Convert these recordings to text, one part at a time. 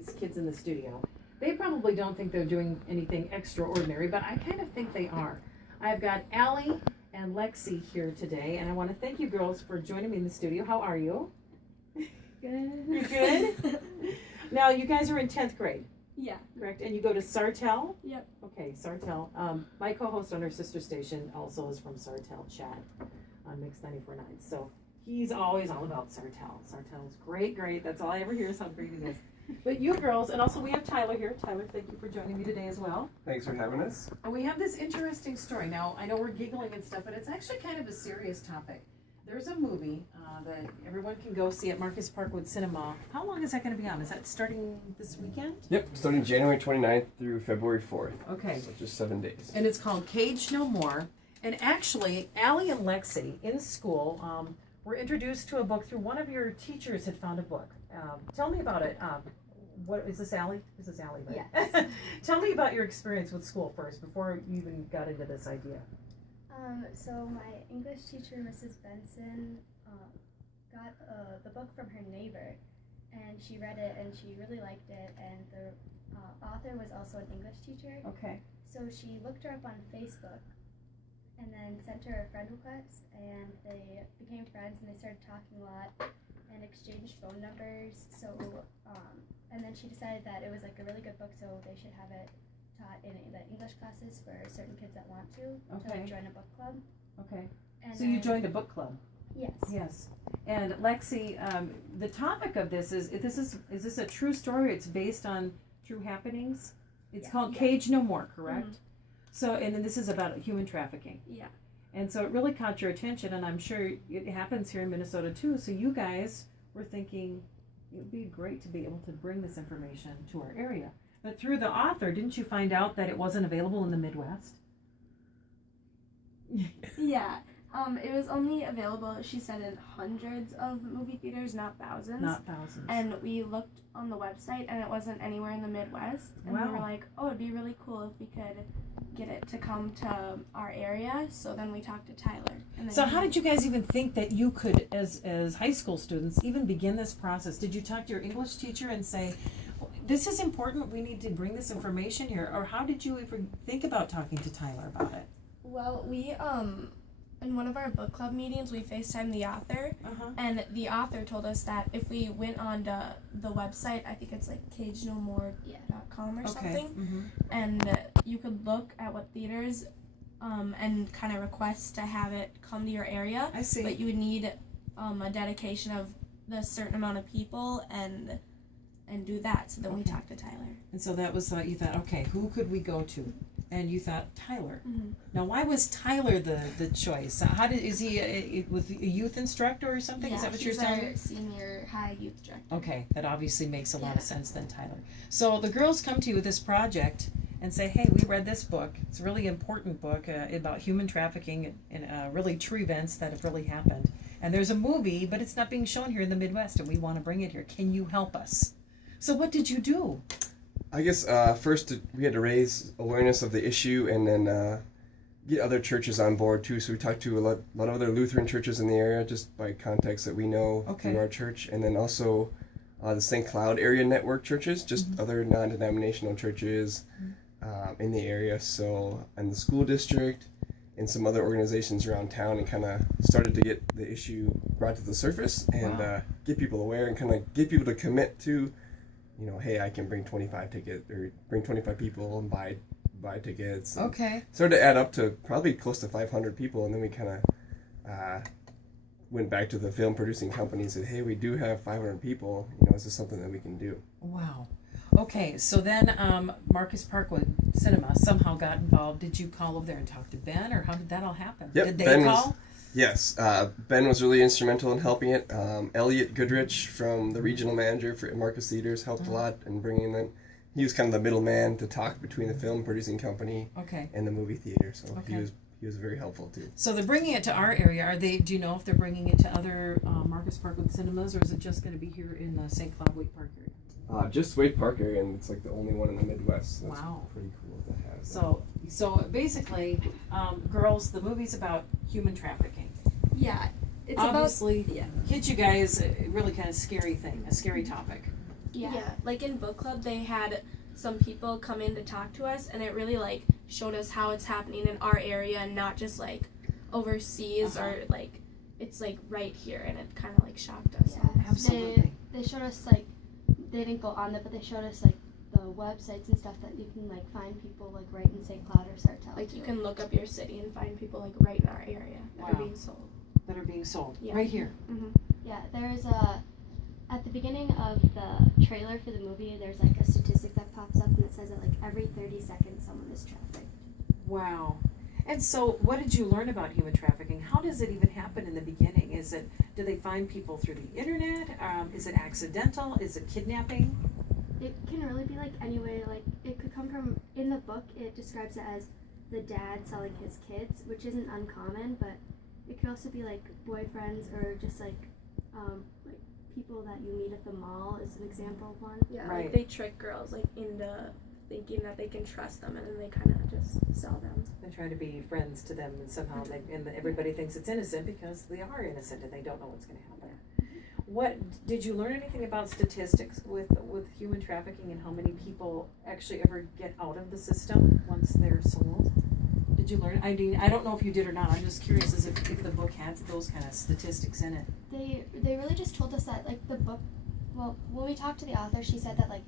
these kids in the studio. They probably don't think they're doing anything extraordinary, but I kind of think they are. I've got Ally and Lexy here today, and I want to thank you girls for joining me in the studio. How are you? Good. You're good? Now, you guys are in 10th grade. Yeah. Correct? And you go to Sartell? Yep. Okay, Sartell. My co-host on our sister station also is from Sartell, Chad, on Mix 94.9. So he's always all about Sartell. Sartell's great. That's all I ever hear is how great it is. But you girls, and also we have Tyler here. Tyler, thank you for joining me today as well. Thanks for having us. And we have this interesting story. Now, I know we're giggling and stuff, but it's actually kind of a serious topic. There's a movie that everyone can go see at Marcus Parkwood Cinema. How long is that going to be on? Is that starting this weekend? Yep, starting January 29th through February 4th. Okay. So just 7 days. And it's called Cage No More. And actually, Ally and Lexy in school were introduced to a book through one of your teachers had found a book. Tell me about it. What is this, Ally? This is Ally, right? Yes. Tell me about your experience with school first, before you even got into this idea. So my English teacher, Mrs. Benson, got the book from her neighbor, and she read it and she really liked it, and the author was also an English teacher. Okay. So she looked her up on Facebook and then sent her a friend request, and they became friends and they started talking a lot and exchanged phone numbers. So and then she decided that it was like a really good book, so they should have it taught in the English classes for certain kids that want to like join a book club. Okay. And So you joined a book club. Yes. Yes. And Lexy, the topic of this is this a true story? It's based on true happenings. It's called Cage No More, correct? Mm-hmm. So, and then this is about human trafficking. Yeah. And so it really caught your attention, and I'm sure it happens here in Minnesota too. So you guys were thinking it would be great to be able to bring this information to our area. But through the author, didn't you find out that it wasn't available in the Midwest? Yeah. It was only available, she said, in hundreds of movie theaters, not thousands. Not thousands. And we looked on the website, and it wasn't anywhere in the Midwest. And we were like, oh, it'd be really cool if we could get it to come to our area. So then we talked to Tyler. And then So how did you guys even think that you could, as high school students, even begin this process? Did you talk to your English teacher and say, this is important, we need to bring this information here? Or how did you even think about talking to Tyler about it? Well, we, in one of our book club meetings, we FaceTimed the author, and the author told us that if we went on to the website, I think it's like cagenomore.com or something, and you could look at what theaters and kind of request to have it come to your area. I see. But you would need a dedication of the certain amount of people and do that. So then we talked to Tyler. And so that was, you thought, okay, who could we go to? And you thought Tyler. Now, why was Tyler the choice? Is he a youth instructor or something? Yeah, is that what you're he's saying? our senior high youth director. Okay, that obviously makes a lot of sense then, Tyler. So the girls come to you with this project and say, hey, we read this book. It's a really important book about human trafficking and really true events that have really happened. And there's a movie, but it's not being shown here in the Midwest, and we want to bring it here. Can you help us? So what did you do? I guess first we had to raise awareness of the issue and then get other churches on board too. So we talked to a lot of other Lutheran churches in the area just by contacts that we know through our church. And then also the St. Cloud area network churches, just other non-denominational churches in the area. So, and the school district and some other organizations around town, and kind of started to get the issue brought to the surface and get people aware and kind of get people to commit to, you know, hey, I can bring 25 tickets or bring 25 people and buy tickets. Okay. Started to add up to probably close to 500 people, and then we kind of went back to the film producing company and said, hey, we do have 500 people. You know, is this something that we can do? Wow. Okay, so then Marcus Parkwood Cinema somehow got involved. Did you call over there and talk to Ben, or how did that all happen? Yep, Did they Ben call? Yes, Ben was really instrumental in helping it. Elliot Goodrich, from the regional manager for Marcus Theaters, helped a lot in bringing them. He was kind of the middleman to talk between the film producing company and the movie theater, so he was very helpful too. So they're bringing it to our area. Do you know if they're bringing it to other Marcus Parkwood cinemas, or is it just going to be here in the St. Cloud Wake Park area? Just Wade Park area, and it's like the only one in the Midwest. So that's wow. Pretty cool to have. So basically, girls, the movie's about human trafficking. Yeah, it's obviously about, hit you guys a really kind of scary thing, a scary topic. Yeah, like in book club, they had some people come in to talk to us, and it really like showed us how it's happening in our area and not just like overseas or like it's like right here, and it kind of like shocked us. Yeah, Absolutely. They showed us like, they didn't go on there, but they showed us like the websites and stuff that you can like find people like right in St. Cloud or Sartell. Like you can look up your city and find people like right in our area that are Wow. being sold. That are being sold Yeah. right here. Yeah, there's at the beginning of the trailer for the movie, there's like a statistic that pops up and it says that like every 30 seconds someone is trafficked. Wow. And so what did you learn about human trafficking? How does it even happen in the beginning? Do they find people through the internet? Is it accidental? Is it kidnapping? It can really be like any way, like it could come from, in the book it describes it as the dad selling his kids, which isn't uncommon, but it could also be like boyfriends or just like people that you meet at the mall is an example of one. Yeah, Right. like they trick girls like into thinking that they can trust them, and then they kind of just sell them. They try to be friends to them, and somehow everybody thinks it's innocent because they are innocent and they don't know what's going to happen. What did you learn anything about statistics with human trafficking and how many people actually ever get out of the system once they're sold? Did you learn? I mean, I don't know if you did or not. I'm just curious as if the book has those kind of statistics in it. They really just told us that like the book, well, when we talked to the author, she said that like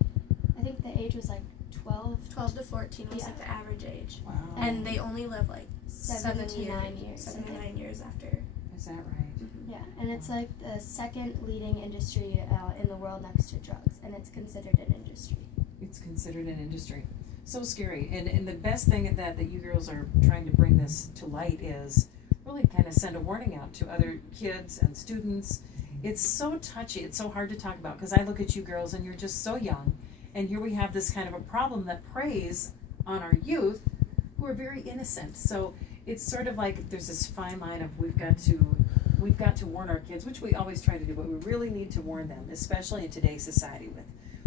I think the age was like 12 to 14 was Yeah. like the average age. Wow. And they only live like 7 to 9 years. 7 to 9 years after. Is that right? Yeah, and it's like the second leading industry in the world next to drugs, and it's considered an industry. It's considered an industry. So scary. And the best thing that you girls are trying to bring this to light is really kind of send a warning out to other kids and students. It's so touchy. It's so hard to talk about because I look at you girls and you're just so young. And here we have this kind of a problem that preys on our youth who are very innocent. So it's sort of like there's this fine line of we've got to warn our kids, which we always try to do, but we really need to warn them, especially in today's society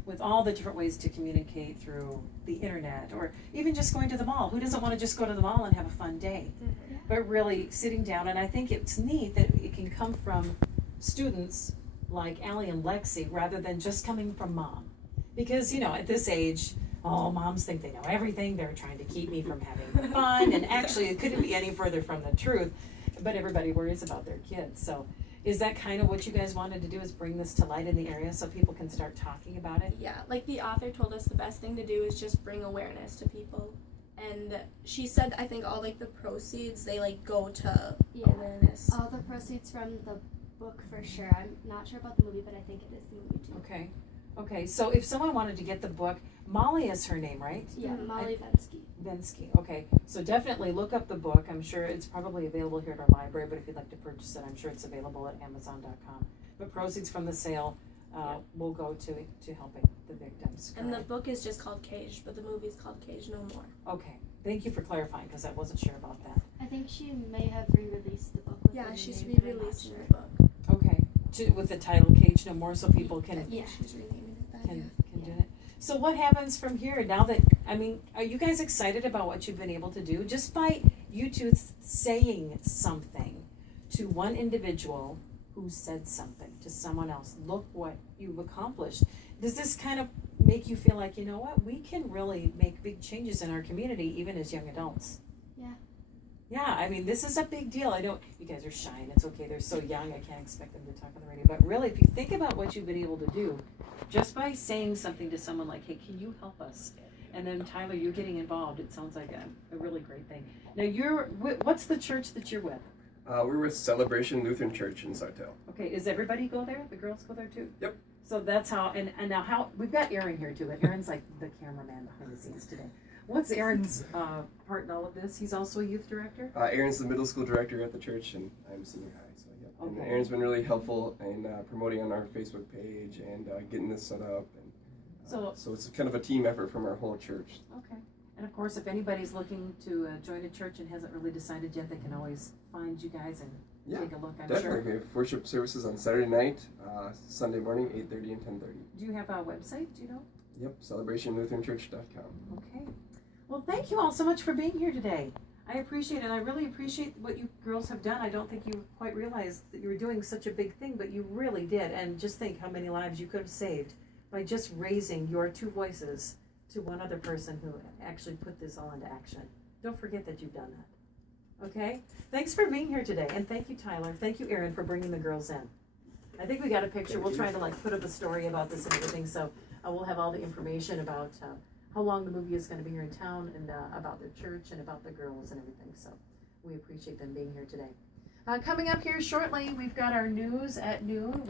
with all the different ways to communicate through the internet or even just going to the mall. Who doesn't want to just go to the mall and have a fun day? Yeah. But really sitting down, and I think it's neat that it can come from students like Ally and Lexy rather than just coming from mom. Because, at this age, moms think they know everything. They're trying to keep me from having fun. And actually, it couldn't be any further from the truth. But everybody worries about their kids. So is that kind of what you guys wanted to do, is bring this to light in the area so people can start talking about it? Yeah, like the author told us the best thing to do is just bring awareness to people. And she said, I think all like the proceeds, they like go to awareness. All the proceeds from the book for sure. I'm not sure about the movie, but I think it is the movie too. Okay, so if someone wanted to get the book, Molly is her name, right? Yeah, Molly Vensky. Vensky, okay. So definitely look up the book. I'm sure it's probably available here at our library, but if you'd like to purchase it, I'm sure it's available at Amazon.com. But proceeds from the sale will go to helping the victims. And the correct? book is just called Caged, but the movie is called Caged No More. Okay, thank you for clarifying, because I wasn't sure about that. I think she may have re-released the book with Yeah, the new she's name, but I'm not re-releasing sure. the book. Okay, with the title Cage No More, so people can Yeah. She's renaming it that, can do it. So what happens from here now that, are you guys excited about what you've been able to do? Just by you two saying something to one individual who said something to someone else, look what you've accomplished. Does this kind of make you feel like, you know what, we can really make big changes in our community even as young adults? Yeah, this is a big deal. You guys are shy and it's okay, they're so young, I can't expect them to talk on the radio. But really, if you think about what you've been able to do, just by saying something to someone like, hey, can you help us? And then Tyler, you getting involved, it sounds like a really great thing. Now what's the church that you're with? We're with Celebration Lutheran Church in Sartell. Okay, does everybody go there? The girls go there too? Yep. So that's how, and now how, we've got Aaron here too, and Aaron's like the cameraman behind the scenes today. What's Aaron's part in all of this? He's also a youth director? Aaron's the middle school director at the church, and I'm senior high. So yeah. And Okay. Aaron's been really helpful in promoting on our Facebook page and getting this set up. And so it's kind of a team effort from our whole church. Okay. And of course, if anybody's looking to join a church and hasn't really decided yet, they can always find you guys and take a look, I'm Definitely. sure. We have worship services on Saturday night, Sunday morning, 8:30 and 10:30. Do you have a website? Do you know? Yep, celebrationlutheranchurch.com. Okay. Well, thank you all so much for being here today. I appreciate it. I really appreciate what you girls have done. I don't think you quite realized that you were doing such a big thing, but you really did. And just think how many lives you could have saved by just raising your two voices to one other person who actually put this all into action. Don't forget that you've done that. Okay? Thanks for being here today. And thank you, Tyler. Thank you, Erin, for bringing the girls in. I think we got a picture. We'll try to put up a story about this and everything. So we'll have all the information about how long the movie is going to be here in town and about the church and about the girls and everything. So we appreciate them being here today. Coming up here shortly, we've got our news at noon.